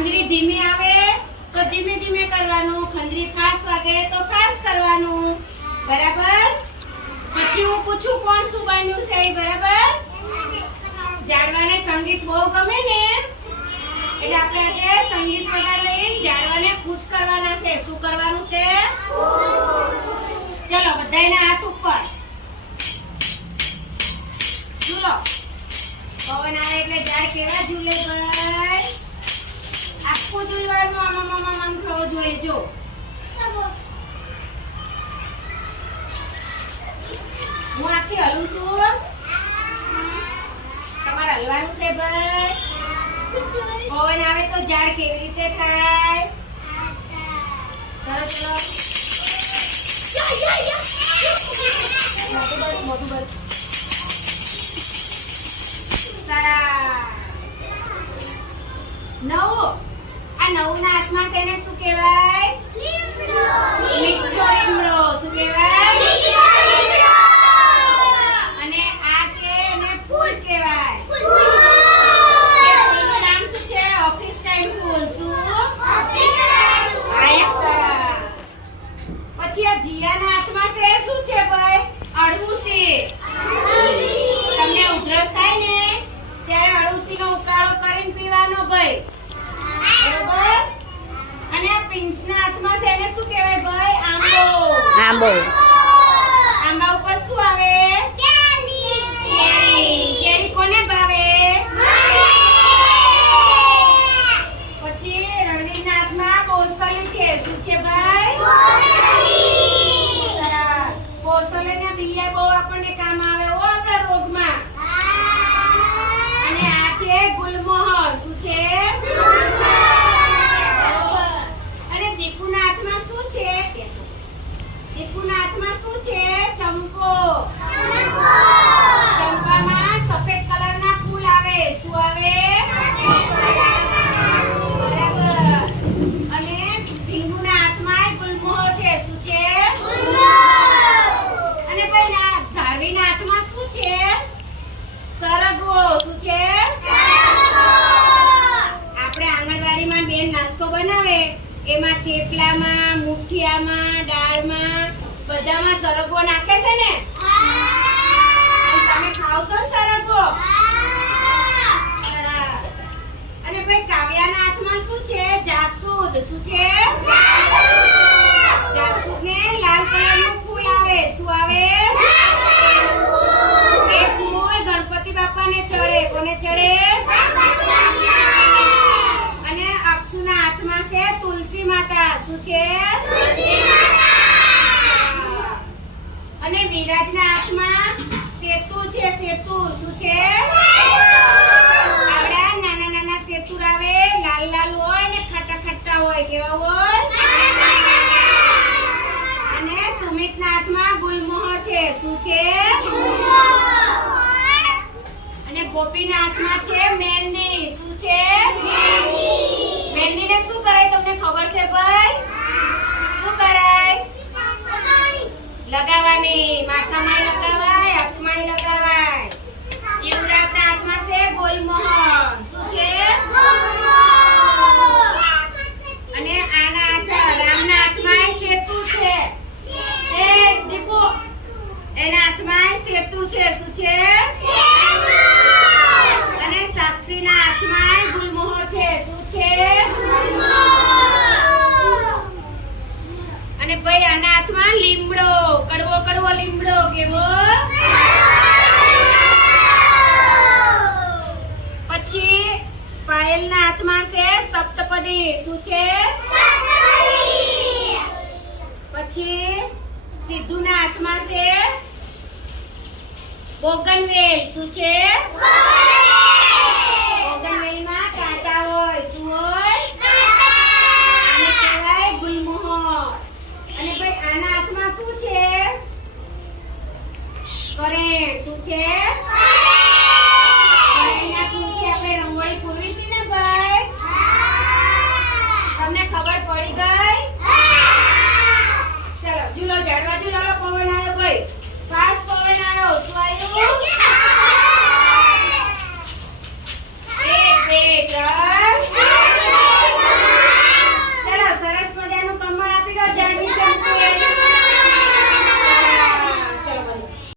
ખંજરી ધીમી આવે તો ધીમે ધીમે કરવાનું, ખંજરી ફાસ્ટ વાગે તો ફાસ્ટ કરવાનું, બરાબર? પછી હું પૂછું કોણ શું બન્યું છે, બરાબર? જાડવાને સંગીત બહુ ગમે ને, એટલે આપણે આજે સંગીત વગાડીને જાડવાને ખુશ કરવાના છે. શું કરવાનું છે? ચલો બધાયના હાથ ઉપર. ઝૂલો. પવન આવે એટલે ઝાડ કેવા ઝૂલે ભાઈ? આખું ઝૂલવાનું આમ થવો જોઈએ. જો હું આખી હલું છું, તમારે હલવાનું છે ભાઈ. પવન આવે તો ઝાડ કેવી રીતે થાય? ચલો મોટું નવું. આ નવું ના હાથમાં છે ને શું કહેવાય? મીઠો લીમડો. શું કહેવાય? અને આ છે એને ફૂલ કહેવાય. ફૂલનું નામ શું છે? ઓફિસ ટાઈમ ફૂલ. શું? પછી આ જીયાના હાથમાં છે શું છે ભાઈ? અળઉસી. તમને ઉધરસ થાય ને ત્યારે અળઉસીનો ઉકાળો કરીને પીવાનો ભાઈ, બરોબર? અને આ પિન્સના હાથમાં છે એને શું કહેવાય ભાઈ? આંબો. આંબા ઉપર શું આવે? કેરી. કોને ભાવે? પછી રણવીરના હાથમાં બોરસલી છે. શું છે ભાઈ? બોરસલીના બીયા બહુ આપણને કામ આવે હો આપણા રોગમાં. અને આ છે ગુલમોહર. શું છે? અને દીપુના હાથમાં શું છે? દીપુના હાથમાં શું છે? ચંપો. ચંપામાં સફેદ કલરના ફૂલ આવે. શું આવે? બરાબર. અને ભીંગુના હાથમાં ગુલમોહર છે. શું છે? અને ભાઈ ના ધારવીના હાથમાં શું છે? સરગવો. શું છે? આપણે આંગણવાડીમાં બેન નાસ્તો બનાવે એમાં થેપલામાં, મુઠિયામાં, દાળમાં બધામાં સરગવો નાખે છે ને? તમે ખાવ છો ને સરગવો? સરસ. અને ભાઈ કાવ્યાના હાથમાં શું છે? જાસૂદ. શું છે? જાસૂદને લાલ કલરનું ફૂલ આવે. શું આવે? એ ફૂલ ગણપતિ બાપાને ચડે. કોને ચડે? અને અક્ષુના હાથમાં છે તુલસી માતા. શું છે? અને વિરાજના હાથમાં સેતુર છે. સેતુર. શું છે? આવડા નાના નાના સેતુર આવે, લાલ લાલ હોય ને ખાટા ખાટા હોય. કેવા હોય? અને સુમિતના હાથમાં ગુલમોહર છે. શું છે? અને ગોપીના હાથમાં છે મહેંદી. શું છે? મહેંદીને શું કરાય તમને ખબર છે ભાઈ? શું કરાય? લગાવવાની. માથામાં લગાવાય, હાથમાં લગાવાય. યુવરાજના હાથમાં છે ગુલમોહર. શું છે? અને આના હાથમાં રામના હાથમાં સેતુ છે. એ દીપુ એના હાથમાં સેતુ છે. શું છે? અને સાક્ષીના હાથમાં ગુલમોહર છે. શું છે? અને ભાઈ આના હાથમાં લીમડો. કડવો કડવો લીમડો. કેવો? પછી પાયલના હાથમાં છે સપ્તપદી. શું છે? પછી સિદ્ધુના હાથમાં છે બોગનવેલ. શું છે? બોગનવેલમાં કાંટા હોય. શું હોય? આને કહેવાય ગુલમોહર. અને ભાઈ આના હાથમાં શું છે? કરેણ. શું છે?